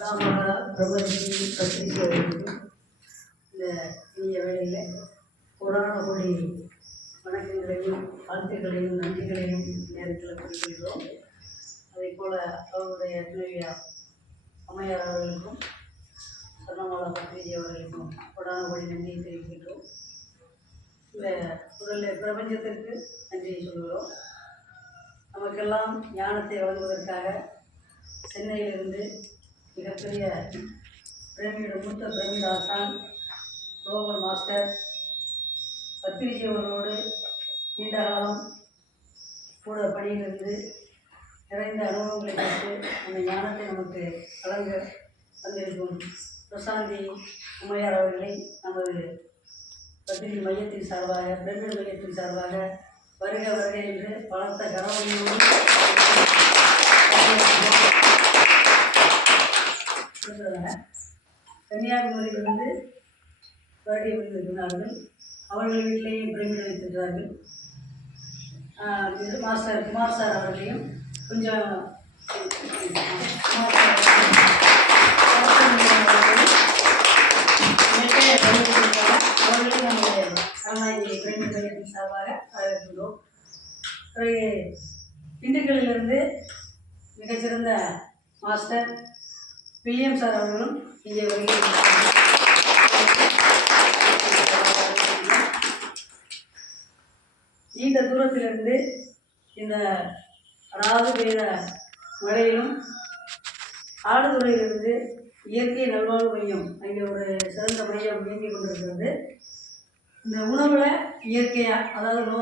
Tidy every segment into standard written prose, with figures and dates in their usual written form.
ராமகா பிரபஞ்சி பத்திரிகைகளுக்கும் இந்த இனிய வேளையில் கொரோனா கோடி வணக்கங்களையும் வாழ்த்துக்களையும் நன்றிகளையும் நேரத்தில் குறிப்பிடுகிறோம். அதே போல் அவருடைய துணைவியா அம்மையார் அவர்களுக்கும் சொன்னமாலா பத்திரிகை அவர்களுக்கும் கொரோனா கோடி நன்றியை தெரிவிக்கின்றோம். இந்த முதல்ல பிரபஞ்சத்திற்கு நன்றியை சொல்கிறோம். நமக்கெல்லாம் ஞானத்தை வழங்குவதற்காக சென்னையிலிருந்து மிகப்பெரிய மூத்த பிரமிட் ஆசான் குளோபல் மாஸ்டர் பத்திரிகை அவர்களோடு நீண்ட காலம் கூட பணியிலிருந்து நிறைந்த அனுபவங்களை பெற்று அந்த ஞானத்தை நமக்கு வழங்க வந்திருக்கும் பிரசாந்தி அம்மையார் அவர்களை நமது பத்திரிகை மையத்தின் சார்பாக பிரமிட் மையத்தின் சார்பாக வருக வருக என்று பலத்த கரவொலியோடு கன்னியாகுமரியிலிருந்து வருகை வந்திருக்கிறார்கள். அவர்கள் வீட்டிலேயும் பிரமிட் வைத்திருக்கிறார்கள். மாஸ்டர் குமார் சார் அவர்களையும் கொஞ்சம் அவர்களையும் நம்முடைய கருணாநிதி பிரமிட் மையத்தின் சார்பாக வரவேற்கின்றோம். பிறகு திண்டுக்கல்லிலிருந்து மிகச்சிறந்த மாஸ்டர் வில்லியம் சார் அவர்களும் இங்கே வருகை. நீண்ட தூரத்திலிருந்து இந்த அதாவது பெய்த மழையிலும் ஆடுதுறையிலிருந்து இயற்கை நல்வாழ்வு மையம் அங்கே ஒரு சிறந்த மையம் இயங்கிக் கொண்டிருக்கிறது. இந்த உணவில் இயற்கையாக அதாவது நோ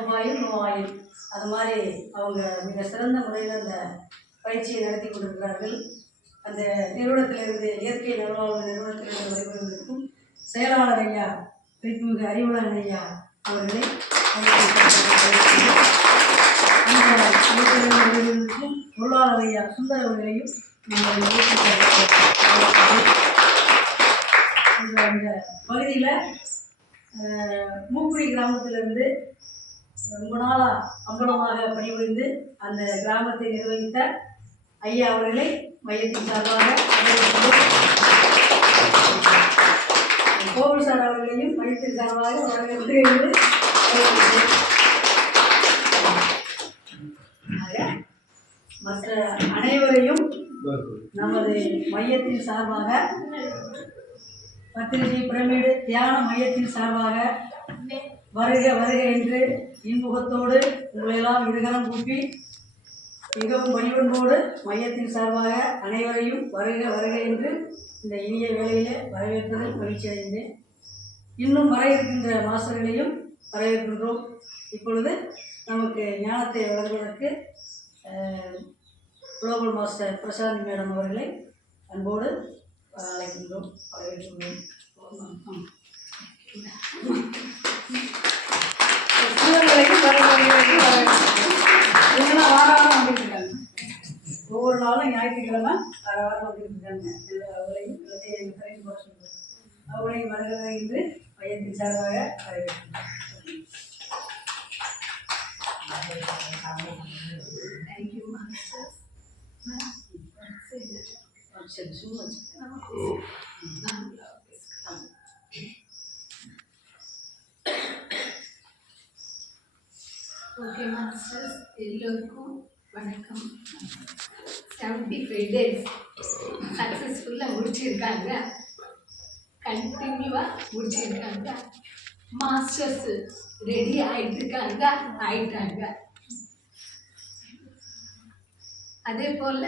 ஆயில் அது மாதிரி அவங்க மிக சிறந்த முறையில் அந்த பயிற்சியை நடத்தி கொண்டிருக்கிறார்கள். அந்த நிறுவனத்திலிருந்து இயற்கை நல்வாழ்வு நிறுவனத்திலிருந்து வருவதற்கும் செயலாளர் ஐயா திருப்பிமிகு அறிவுலன் ஐயா அவர்களை பொருளாளர் ஐயா சுந்தர் அவர்களையும் அந்த பகுதியில் மூக்குடி கிராமத்திலிருந்து ரொம்ப நாளாக அம்பலமாக பணிபுரிந்து அந்த கிராமத்தை நிர்வகித்த ஐயா அவர்களை மையத்தின் சார்பாக கோவில் சார் அவர்களையும் மையத்தின் சார்பாக வரவேற்று மற்ற அனைவரையும் நமது மையத்தின் சார்பாக பத்திரிகை பிரமிடு தியான மையத்தின் சார்பாக வருக வருக என்று இன்முகத்தோடு உங்களெல்லாம் இருகரம் கூப்பி மிகவும் பணிவன்போடு மையத்தின் சார்பாக அனைவரையும் வருக வருக என்று இந்த இனிய வேளையிலே வரவேற்பதில் மகிழ்ச்சி அடைந்தேன். இன்னும் வர இருக்கின்ற மாஸ்டர்களையும் வரவேற்கின்றோம். இப்பொழுது நமக்கு ஞானத்தை வழங்குவதற்கு குளோபல் மாஸ்டர் பிரசாந்தி மேடம் அவர்களை அன்போடு அழைக்கின்றோம், வரவேற்கின்றோம். இவங்கெல்லாம் வாரம் வந்துருக்காங்க. ஒவ்வொரு நாளும் ஞாயிற்றுக்கிழமை வாரம் வந்துருக்காங்க. அவர்களையும் அவர்களையும் வருகிறத என்று மையத்தின் சார்பாக வரவேற்கிறோம். ஓகே மாஸ்டர்ஸ், எல்லோருக்கும் வணக்கம். 75 days சக்ஸஸ்ஃபுல்லாக முடிச்சிருக்காங்க, கண்டினியூவாக முடிச்சிருக்காங்க. மாஸ்டர்ஸ் ரெடி ஆயிட்டாங்க. அதே போல்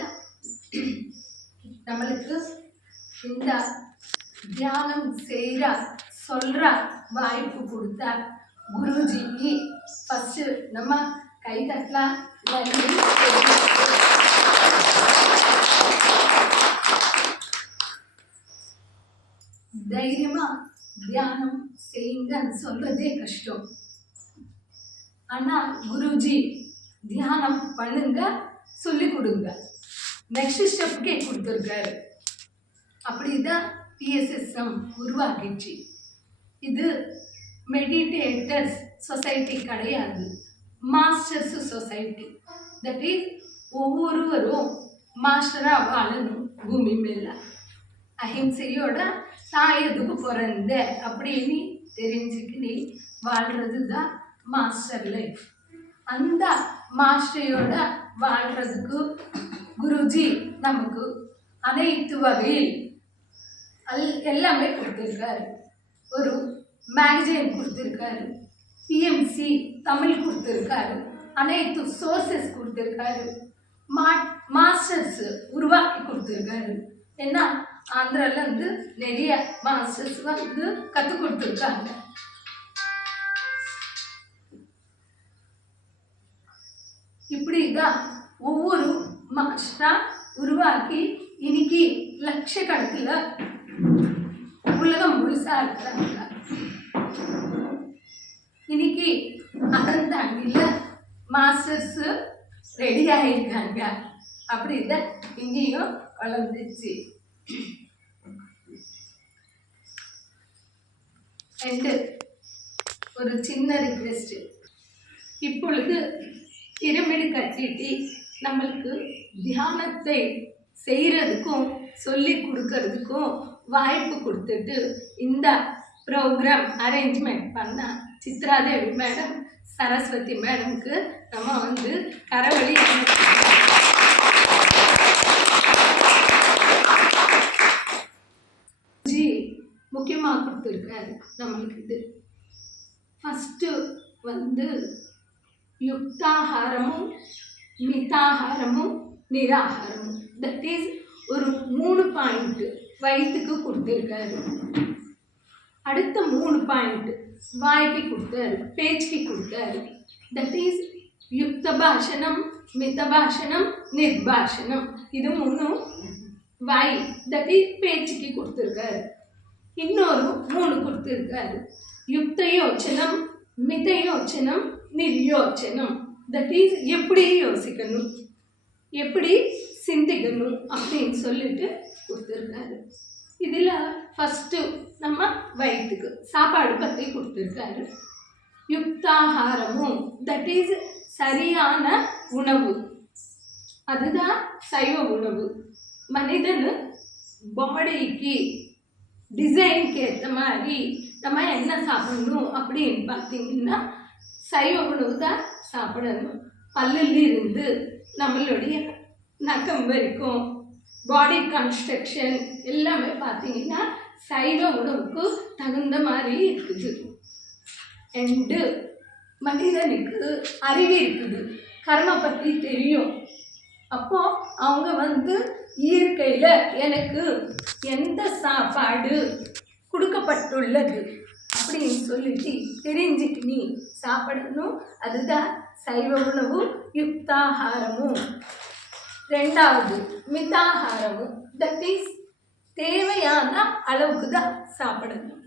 நம்மளுக்கு இந்த தியானம் சொல்கிற வாய்ப்பு கொடுத்தா குருஜிக்கு ஃபஸ்ட்டு நம்ம கை தட்டலாம். தைரியமாக தியானம் செய்யுங்கன்னு சொல்கிறதே கஷ்டம். ஆனால் குருஜி தியானம் பண்ணுங்க சொல்லி கொடுங்க, நெக்ஸ்ட் ஸ்டெப்புக்கே கொடுத்துருக்காரு. அப்படிதான் PSSM உருவாக்கிச்சு. இது மெடிடேட்டர்ஸ் சொசைட்டி கிடையாது, மாஸ்டர்ஸ் சொசைட்டி. தட் இஸ் ஒவ்வொருவரும் மாஸ்டராக வாழணும் பூமி மேலே. அஹிம்சையோட தான் எதுக்கு பிறந்த அப்படின்னு தெரிஞ்சுக்கினி வாழ்கிறது தான் மாஸ்டர் லைஃப். அந்த மாஸ்டரோட வாழ்கிறதுக்கு குருஜி நமக்கு அனைத்து வகையில் எல்லாமே கொடுத்துருக்காரு. ஒரு மேகசின் கொடுத்துருக்காரு, பிஎம்சி தமிழ் கொடுத்துருக்காரு, அனைத்து சோர்சஸ் கொடுத்துருக்காரு, மாஸ்டர்ஸ் உருவாக்கி கொடுத்துருக்காரு. ஏன்னா ஆந்திராலேருந்து நிறைய மாஸ்டர்ஸ் வந்து கற்றுக் கொடுத்துருக்காங்க. இப்படிதான் ஒவ்வொரு மாஸ்டரா உருவாக்கி இன்னைக்கு லட்சக்கணக்கில் உலகம் முழுசா இருக்கிறாங்க. இன்னைக்கு அதன் தாண்டில மாஸ்டர்ஸ் ரெடி ஆகிருக்காங்க. அப்படிதான் இங்கேயும் வளர்ந்துச்சு. அண்டு ஒரு சின்ன ரிக்வெஸ்ட், இப்பொழுது பிரமிடு கட்டிட்டு நம்மளுக்கு தியானத்தை செய்கிறதுக்கும் சொல்லி கொடுக்கறதுக்கும் வாய்ப்பு கொடுத்துட்டு இந்த ப்ரோக்ராம் அரேஞ்ச்மெண்ட் பண்ண சித்ராதேவி மேடம், சரஸ்வதி மேடம்க்கு நம்ம வந்து கரவழி ஜி முக்கியமாக கொடுத்துருக்காரு நம்மளுக்கு. இது ஃபஸ்ட்டு வந்து யுக்தாகாரமும் மிதாகாரமும் நிராகாரமும், தட் இஸ் ஒரு 3 பாயிண்ட் வயிற்றுக்கு கொடுத்துருக்காரு. அடுத்த 3 பாயிண்ட் வாய்க்கு கொடுத்தாரு, பேச்சுக்கு கொடுத்தாரு. தட் இஸ் யுக்த பாஷணம், மித பாஷணம், நிர்பாஷணம். இது 3 வாய், தட் இஸ் பேச்சுக்கு கொடுத்துருக்காரு. இன்னொரு 3 கொடுத்துருக்காரு, யுக்த யோசனம், மித யோசனம், நிர்யோசனம். தட் இஸ் எப்படி யோசிக்கணும், எப்படி சிந்திக்கணும் அப்படின்னு சொல்லிட்டு கொடுத்துருக்காரு. இதில் ஃபஸ்ட்டு நம்ம வயிற்றுக்கு சாப்பாடு பற்றி கொடுத்துருக்காரு. யுக்தாகாரமும், தட் இஸ் சரியான உணவு, அதுதான் சைவ உணவு. மனிதனு பாடிக்கு டிசைனுக்கு ஏற்ற மாதிரி நம்ம என்ன சாப்பிடணும் அப்படின்னு பார்த்தீங்கன்னா சைவ உணவு தான் சாப்பிடணும். பல்லிலிருந்து நம்மளுடைய நகம் வரைக்கும் பாடி கன்ஸ்ட்ரக்ஷன் எல்லாமே பார்த்தீங்கன்னா சைவ உணவுக்கு தகுந்த மாதிரி இருக்குது. அண்டு மனிதனுக்கு அறிவு இருக்குது, கர்ம பற்றி தெரியும். அப்போது அவங்க வந்து இயற்கையில் எனக்கு எந்த சாப்பாடு கொடுக்கப்பட்டுள்ளது அப்படின்னு சொல்லிட்டு தெரிஞ்சுட்டு நீ சாப்பிடணும். அதுதான் சைவ உணவு, யுக்தாகாரமும். 2வது மிதாகாரமும், தட் இஸ் தேவையான அளவுக்கு தான் சாப்பிடணும்.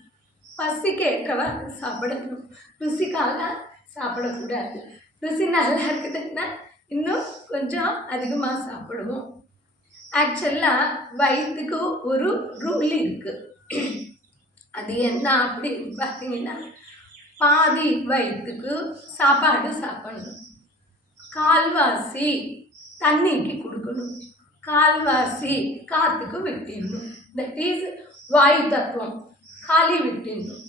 பசிக்கேற்றவ சாப்பிடணும், ருசிக்காக சாப்பிடக்கூடாது. ருசி நல்லா இருக்குதுன்னா இன்னும் கொஞ்சம் அதிகமாக சாப்பிடுவோம். ஆக்சுவலாக வயிற்றுக்கு ஒரு ரூல் இருக்குது. அது என்ன அப்படின்னு பார்த்தீங்கன்னா, பாதி வயிற்றுக்கு சாப்பாடு சாப்பிடணும், கால்வாசி தண்ணிக்கு கொடுக்கணும், கால்வாசி காற்றுக்கு விட்டிடணும். தட் இஸ் வாயு தத்துவம், காலி விட்டிடணும்.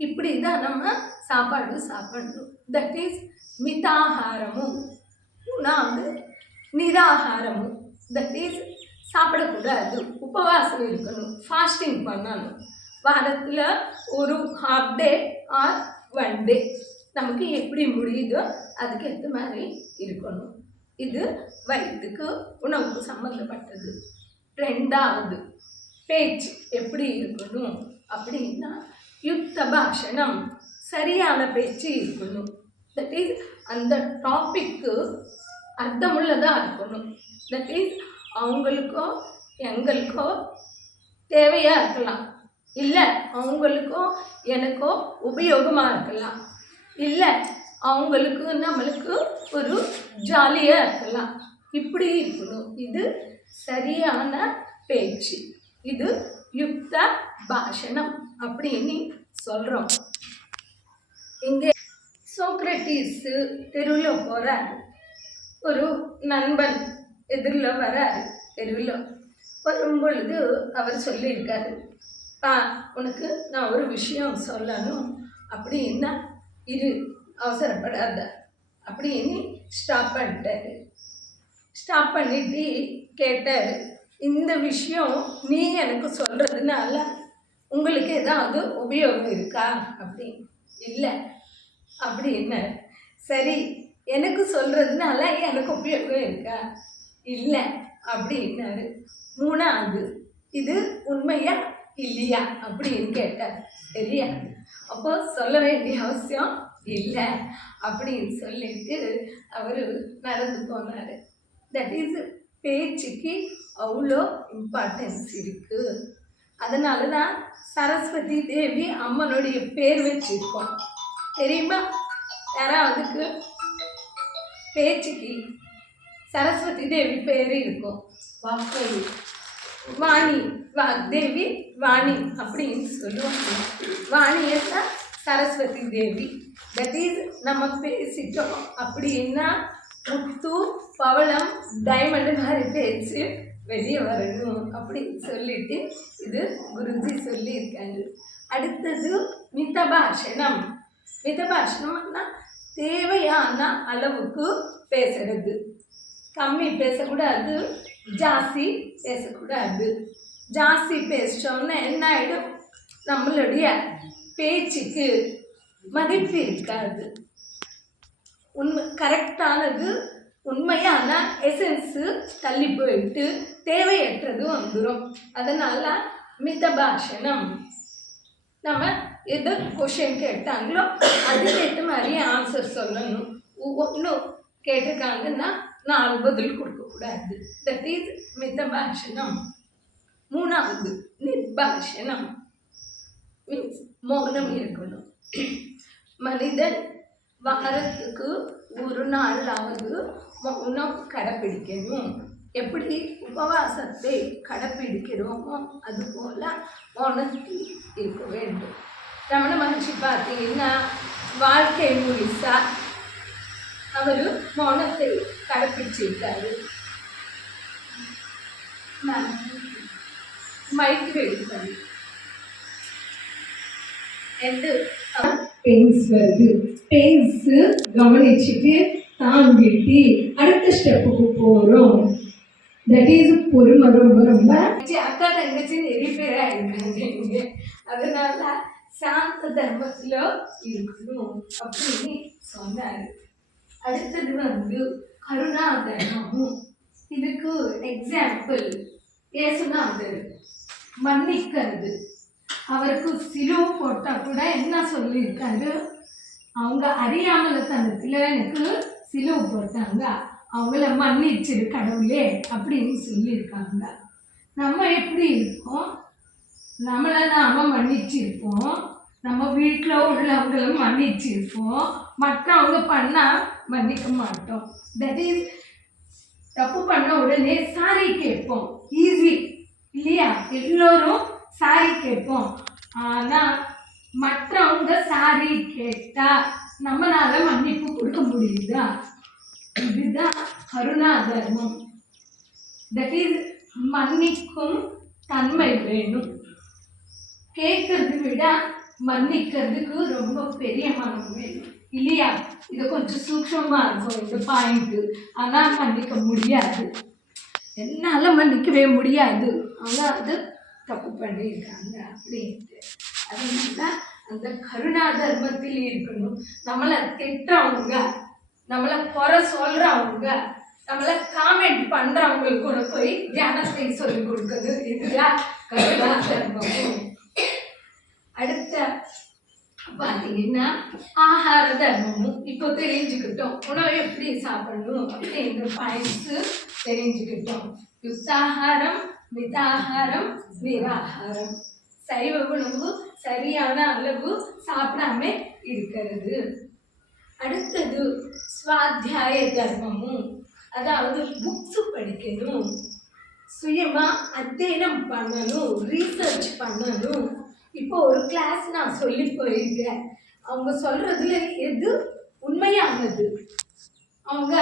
இப்படி தான் நம்ம சாப்பாடு சாப்பிடணும். தட் இஸ் மிதாகாரமும். 3வது நிராகாரமும், தட் இஸ் சாப்பிடக்கூடாது, உபவாசம் இருக்கணும், ஃபாஸ்டிங் பண்ணணும். வாரத்தில் ஒரு ½ டே ஆர் 1 டே நமக்கு எப்படி முடியுதோ அதுக்கு ஏற்ற மாதிரி இருக்கணும். இது வயிற்றுக்கு உணவுக்கு சம்மந்தப்பட்டது. 2வது பேச்சு எப்படி இருக்கணும் அப்படின்னா, யுக்த பாஷணம், சரியான பேச்சு இருக்கணும். தட் இஸ் அந்த டாப்பிக்கு அர்த்தமுள்ளதாக இருக்கணும். தட் இஸ் அவங்களுக்கோ எங்களுக்கோ தேவையாக இருக்கலாம், இல்லை அவங்களுக்கோ எனக்கோ உபயோகமாக இருக்கலாம், இல்லை அவங்களுக்கு நம்மளுக்கு ஒரு ஜாலியாக இருக்கலாம். இப்படி இருக்கணும். இது சரியான பேச்சு, இது யுக்த பாஷணம் அப்படின்னு சொல்கிறோம். இங்கே சோக்ரட்டிஸ் தெருவில் போகிறார். ஒரு நண்பன் எதிரில் வராரு. தெருவில் வரும் பொழுது அவர் சொல்லியிருக்காரு, பா உனக்கு நான் ஒரு விஷயம் சொல்லணும் அப்படின்னா இரு, அவசரப்படாத அப்படின்னு ஸ்டாப் பண்ணிட்டாரு. ஸ்டாப் பண்ணிட்டு கேட்டார், இந்த விஷயம் நீ எனக்கு சொல்கிறதுனால உங்களுக்கு ஏதாவது உபயோகம் இருக்கா அப்படின்னு. இல்லை அப்படின்னாரு. சரி, எனக்கு சொல்கிறதுனால எனக்கு உபயோகம் இருக்கா? இல்லை அப்படின்னாரு. மூணாவது, இது உண்மையா இல்லையா அப்படின்னு கேட்டார். தெரியாது. அப்போ சொல்ல வேண்டிய அவசியம் இல்லை அப்படின்னு சொல்லிட்டு அவர் நடந்து போனார். தட் இஸ், பேச்சுக்கு அவ்வளோ இம்பார்ட்டன்ஸ் இருக்குது. அதனால தான் சரஸ்வதி தேவி அம்மனுடைய பேர் வச்சுருக்கோம். தெரியுமா? யாராவதுக்கு பேச்சுக்கு சரஸ்வதி தேவி பேர் இருக்கும். வாக்கவி வாணி, தேவி வாணி அப்படின்னு சொல்லுவாங்க. வாணியை தான் சரஸ்வதி தேவி. தட் இஸ், நம்ம பேசிட்டோம் அப்படின்னா முத்து பவளம் டைமண்டு மாதிரி பேச்சு வெளியே வரணும் அப்படின்னு சொல்லிட்டு இது குருஜி சொல்லியிருக்காங்க. அடுத்தது மிதபாஷணம். மிதபாஷணம்னா தேவையான அளவுக்கு பேசுறது. கம்மி பேசக்கூடாது, ஜாஸ்தி பேசக்கூடாது. ஜாஸ்தி பேசிட்டோம்னா என்ன ஆகிடும்? நம்மளுடைய பேச்சுக்கு மதிப்பு இருக்காது. கரெக்டானது, உண்மையான எசன்ஸு தள்ளி போயிட்டு தேவையற்றது வந்துடும். அதனால் மிதபாஷணம். நம்ம எது கொஷின் கேட்டாங்களோ அதுக்கேற்ற மாதிரி ஆன்சர் சொல்லணும். ஒவ்வொன்றும் கேட்டிருக்காங்கன்னா 4 பதில் கொடுக்கக்கூடாது. தட் இஸ் மிதபாஷணம். மூணாவது நிர்பாஷணம், மீன்ஸ் மௌனம் இருக்கணும். மனிதன் வாரத்துக்கு 1 நாளாவது மௌனம் கடைப்பிடிக்கணும். எப்படி உபவாசத்தை கடைப்பிடிக்கிறோமோ அதுபோல் மௌனத்தில் இருக்க வேண்டும். ரமண மகர்ஷி பார்த்தீங்கன்னா வாழ்க்கை முழுசா அவர் மௌனத்தை கடைப்பிடிச்சிருக்காரு. மைக் ரெடி பண்ணி பெயின்ஸ் வருது. பெயின்ஸு கவனிச்சுட்டு தாங்கிட்டு அடுத்த ஸ்டெப்புக்கு போகிறோம். தட் இஸ் பொறுமை. ரொம்ப ரொம்ப அக்கா தங்கச்சி நிறைய பேர் ஆயிருக்காங்க. அதனால சாந்த தர்மத்தில் இருக்கணும் அப்படின்னு சொன்னார். அடுத்தது கருணா தர்மமும். இதுக்கு எக்ஸாம்பிள் ஏசுநாதர் மன்னிக்கிறது. அவருக்கு சிலுவை போட்டால் கூட என்ன சொல்லியிருக்காரு? அவங்க அறியாமலத்தனத்தில் எனக்கு சிலுவை போட்டாங்க, அவங்கள மன்னிச்சிரு கடவுளே அப்படின்னு சொல்லியிருக்காங்க. நம்ம எப்படி இருக்கோம்? நம்மளை நாம் மன்னிச்சிருப்போம், நம்ம வீட்டில் உள்ளவங்களும் மன்னிச்சிருப்போம், மற்றவங்க பண்ணால் மன்னிக்க மாட்டோம். தட் இஸ், தப்பு பண்ண உடனே சாரி கேட்போம். ஈஸி இல்லையா? எல்லோரும் சாரி கேட்போம். ஆனால் மற்றவங்க சாரி கேட்டால் நம்மளால் மன்னிப்பு கொடுக்க முடியுதா? இதுதான் கருணா தர்மம். தட் இஸ், மன்னிக்கும் தன்மை வேணும். கேட்கறது விட மன்னிக்கிறதுக்கு ரொம்ப பெரிய மனம் வேணும் இல்லையா? இது கொஞ்சம் சூக்ஷமாக இருக்கும் இந்த பாயிண்ட்டு. ஆனால் மன்னிக்க முடியாது, என்னால் மன்னிக்கவே முடியாது. ஆனால் அது தப்பு பண்ணியிருக்காங்க அப்படின்ட்டு. அதனால அந்த கருணா தர்மத்தில் இருக்கணும். நம்மளை திட்டுறவங்க, நம்மளை குறை சொல்கிறவங்க, நம்மளை காமெண்ட் பண்ணுறவங்களுக்கு கூட போய் தியானத்தை சொல்லிக் கொடுக்குறது. இதுதான் கருணா தர்மம். அடுத்த பார்த்தீங்கன்னா ஆகார தர்மமும் இப்போ தெரிஞ்சுக்கிட்டோம். உணவை எப்படி சாப்பிடணும் அப்படிங்கிற பாயிண்ட்ஸு தெரிஞ்சுக்கிட்டோம். யுக்தாகாரம், மிதாகாரம், நிராகாரம். சைவ உணவு சரியான அளவு சாப்பிடாம இருக்கிறது. அடுத்தது ஸ்வாத்தியாய தர்மமும், அதாவது புக்ஸு படிக்கணும், சுயமாக அத்தியனம் பண்ணணும், ரீசர்ச் பண்ணணும். இப்போ ஒரு கிளாஸ் நான் சொல்லி போயிருக்கேன். அவங்க சொல்கிறதுல எது உண்மையானது? அவங்க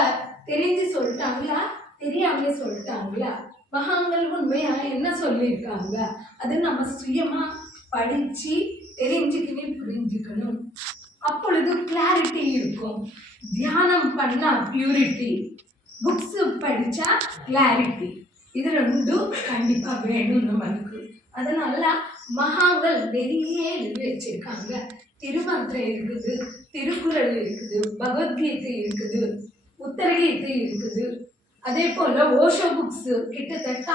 தெரிஞ்சு சொல்லிட்டாங்களா, தெரியாமலே சொல்லிட்டாங்களா? மகான்கள் உண்மையா என்ன சொல்லியிருக்காங்க அது நம்ம சுயமா படிச்சு தெரிஞ்சுக்கணும் புரிஞ்சுக்கணும். அப்பொழுது கிளாரிட்டி இருக்கும். தியானம் பண்ணா பியூரிட்டி, புக்ஸ் படிச்சா கிளாரிட்டி, இது ரெண்டும் கண்டிப்பா வேணும் நம்மளுக்கு. அதனால மகான்கள் நிறைய எழுதி வச்சிருக்காங்க. திருமந்திரம் இருக்குது, திருக்குறள் இருக்குது, பகவத்கீதை இருக்குது, உத்தரகீதை இருக்குது. அதே போல ஓஷோ புக்ஸ் கிட்டத்தட்ட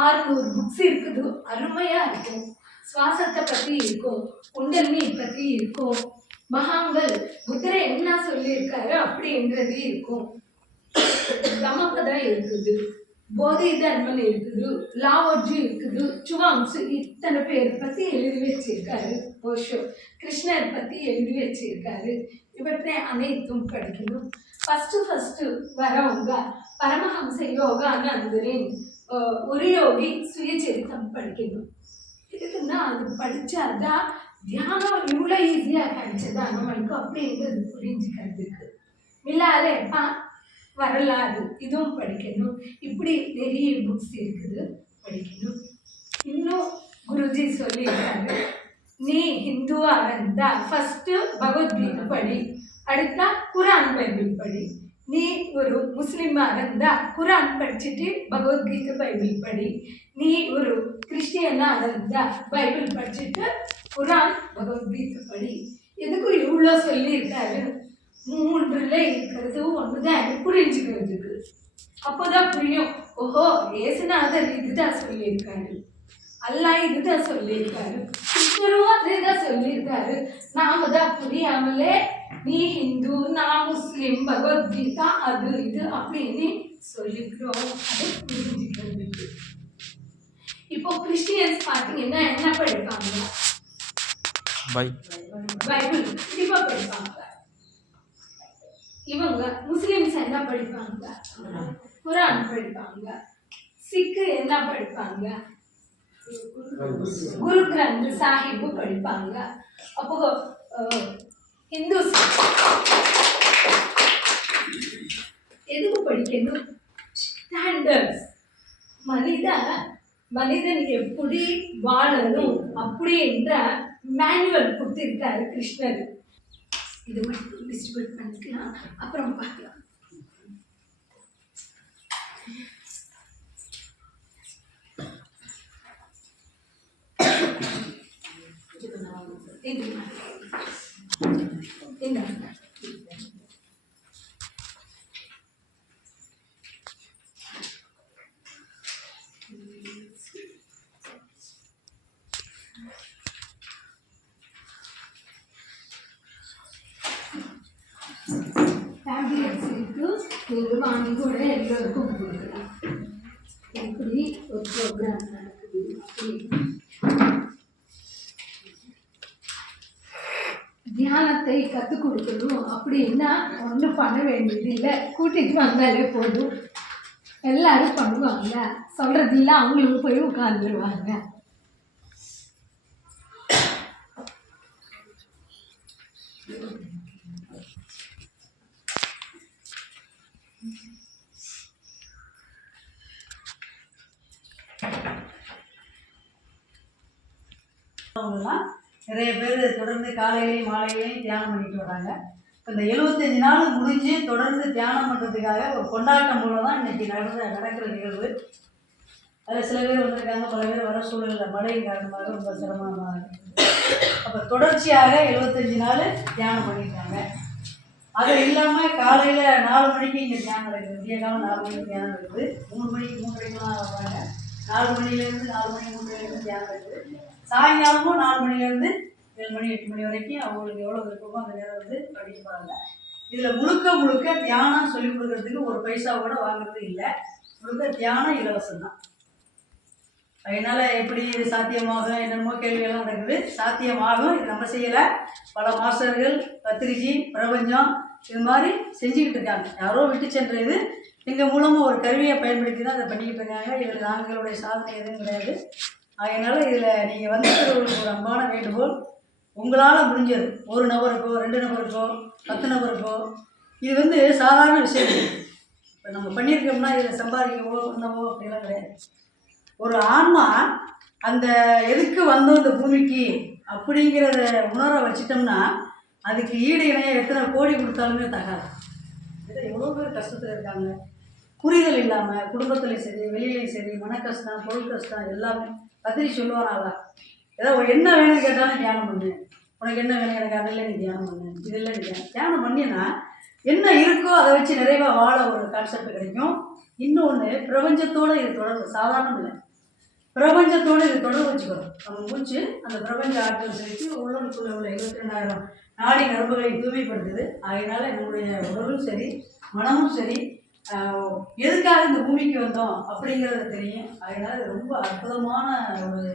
600 புக்ஸ் இருக்குது. அருமையா இருக்கும். சுவாசத்தை பத்தி இருக்கும், குண்டலினி பத்தி இருக்கும். மகான்கள் புத்தரை என்ன சொல்லியிருக்காரு அப்படின்றது இருக்கும். தமபதம் இருக்குது, போதி தர்மன் இருக்குது, லாவோஜி இருக்குது, சுவாங்ஸ், இத்தனை பேர் பத்தி எழுதி வச்சிருக்காரு ஓஷோ. கிருஷ்ணர் பத்தி எழுதி வச்சிருக்காரு. இவற்றை அனைத்தும் படிக்கணும். ஃபர்ஸ்ட் வரவங்க பரமஹம்ச யோகானந்தரின் ஒரு யோகி சுயசரிதம் படிக்கணும். இதுக்குன்னா அது படிச்சாதான் தியானம் இவ்வளோ ஈஸியாக கிடைச்சதா நம்மளுக்கு அப்படின்றது புரிஞ்சுக்கிறதுக்கு. இல்லாதப்பா வரலாறு இதுவும் படிக்கணும். இப்படி நிறைய புக்ஸ் இருக்குது, படிக்கணும். இன்னும் குருஜி சொல்லியிருக்காரு, நீ ஹிந்துவா இருந்தா ஃபர்ஸ்ட் பகவத்கீதை படி, அடுத்தா குரான் பைபிள் படி. நீ ஒரு முஸ்லிமா இருந்தா குரான் படிச்சுட்டு பகவத்கீதை பைபிள் படி. நீ ஒரு கிறிஸ்டியனா இருந்தா பைபிள் படிச்சுட்டு குரான் பகவத்கீதை படி. எதுக்கும் இவ்வளோ சொல்லியிருக்காரு. 3ல் இருக்கிறது ஒண்ணுதான் புரிஞ்சுக்கிறதுக்கு. அப்போதான் புரியும், ஓஹோ ஏசுநாதர் இதுதான் சொல்லியிருக்காரு, அல்லாஹ் இதுதான் சொல்லியிருக்காரு, கிருஷ்ணரும் அதேதான் சொல்லியிருக்காரு. நாம தான் புரியாமலே நீ ஹிந்து, நான் முஸ்லிம், பகவத்கீதா அது இது அப்படின்னு சொல்லிக்கிறோம். அதை புரிஞ்சுக்கிறதுக்கு. இப்போ கிறிஸ்டியன்ஸ் பார்த்தீங்கன்னா என்ன படிப்பாங்க? பைபிள் கண்டிப்பா படிப்பாங்க. இவங்க முஸ்லிம்ஸ் என்ன படிப்பாங்க? குரான் படிப்பாங்க. சிக்கு என்ன படிப்பாங்க? குரு கிரந்த் சாஹிப் படிப்பாங்க. அப்போ ஹிந்துஸ் எதுக்கு படிக்கணும்? ஸ்டாண்டர்ட்ஸ். மனிதன் எப்படி வாழணும் அப்படின்ற மேனுவல் கொடுத்திருக்காரு கிருஷ்ணர். இது மட்டும் டிஸ்ட்ரிபியூட் பண்ணிக்கலாம், அப்புறம் பார்க்கலாம். டேப்லெட்ஸ் இருக்கு, நீங்கள் வாங்கி கூட எல்லோருக்கும் கொடுக்கலாம். இப்படி ஒரு ப்ரோக்ராம் நடக்குது. தியானத்தை கற்றுக் கொடுக்கணும் அப்படின்னா ஒன்றும் பண்ண வேண்டியது இல்லை, கூட்டிகிட்டு வந்தாலே போதும். எல்லாரும் பண்ணுவாங்க, சொல்கிறது இல்லை, அவங்களுக்கு போய் உட்காந்துருவாங்க. அவங்கெல்லாம் நிறைய பேர் தொடர்ந்து காலையிலையும் மாலையிலையும் தியானம் பண்ணிட்டு வராங்க. இப்போ இந்த 75 நாள் முடிஞ்சு தொடர்ந்து தியானம் பண்ணுறதுக்காக ஒரு கொண்டாட்டம் மூலம் தான் இன்றைக்கி நடக்கிற நிகழ்வு. அதில் சில பேர் வந்திருக்காங்க, பல பேர் வர சூழலில் மழையின் காரணமாக ரொம்ப சிரமமாக இருக்குது. அப்போ தொடர்ச்சியாக 75 நாள் தியானம் பண்ணியிருக்காங்க. அது இல்லாமல் காலையில் 4 மணிக்கு இங்கே தியானம் நடக்குது. விடிய காலம் 4 மணிக்கு தியானம் நடக்குது. 3 மணிக்கு 3:30 வர்றாங்க. 4 மணிலேருந்து 4 மணி 3:30 தியானம் நடக்குது. சாயங்காலமும் 4 மணிலேருந்து 7 மணி 8 மணி வரைக்கும் அவங்களுக்கு எவ்வளோ விருப்பமோ அந்த நேரம் வந்து படிப்பாங்க. இதில் முழுக்க தியானம் சொல்லிக் கொடுக்கறதுக்கு ஒரு பைசா கூட வாங்குறது இல்லை. முழுக்க தியானம் இலவசம் தான். அதனால் எப்படி இது சாத்தியமாகும், என்னென்னமோ கேள்வியெல்லாம் நடக்குது. சாத்தியமாகும். இது நம்ம செய்யலை, பல மாஸ்டர்கள், பத்திரிஜி, பிரபஞ்சம் இது மாதிரி செஞ்சுக்கிட்டு இருக்காங்க. யாரோ விட்டு சென்ற இது எங்கள் மூலமாக ஒரு கருவியை பயன்படுத்தி தான் அதை பண்ணிக்கிட்டு இருக்காங்க. இதில் நாங்களுடைய சாதனை எதுவும் கிடையாது. அதனால் இதில் நீங்கள் வந்துக்கிறவங்களுக்கு ஒரு அன்பான வேண்டுகோள், உங்களால் முடிஞ்சது ஒரு நபருக்கோ 2 நபருக்கோ 10 நபருக்கோ, இது வந்து சாதாரண விஷயம். இப்போ நம்ம பண்ணியிருக்கோம்னா இதில் சம்பாதிக்கவோ பண்ணவோ அப்படிலாம் கிடையாது. ஒரு ஆன்மா அந்த எதுக்கு வந்தோம் இந்த பூமிக்கு அப்படிங்கிறத உணர வச்சிட்டோம்னா அதுக்கு ஈடு இணைய எத்தனை கோடி கொடுத்தாலுமே தகாது. இதை எவ்வளோ பேர் கஷ்டத்தில் இருக்காங்க, புரிதல் இல்லாமல் குடும்பத்துலேயும் சரி வெளியிலையும் சரி, மன கஷ்டம் பொருள் கஷ்டம் எல்லாமே. கத்திரி சொல்லுவானால ஏதோ என்ன வேணும்னு கேட்டாலும் தியானம் பண்ணு, உனக்கு என்ன வேணும் எனக்கு அதில் நீ தியானம் பண்ணு, இதெல்லாம் நீ தியானம் பண்ணினா என்ன இருக்கோ அதை வச்சு நிறைவாக வாழ ஒரு கான்செப்ட் கிடைக்கும். இன்னொன்று, பிரபஞ்சத்தோடு இது தொடர்பு சாதாரணம் இல்லை, பிரபஞ்சத்தோடு இது தொடர்பு வச்சுக்கணும். நம்ம மூச்சு அந்த பிரபஞ்ச ஆற்றல் சேர்த்து உள்ளுக்குள்ளே உள்ள 22,000 நாடி நரம்புகளை தூய்மைப்படுத்துது. அதனால நம்முடைய உடலும் சரி மனமும் சரி எதுக்காக இந்த பூமிக்கு வந்தோம் அப்படிங்கிறது தெரியும். அதனால ரொம்ப அற்புதமான ஒரு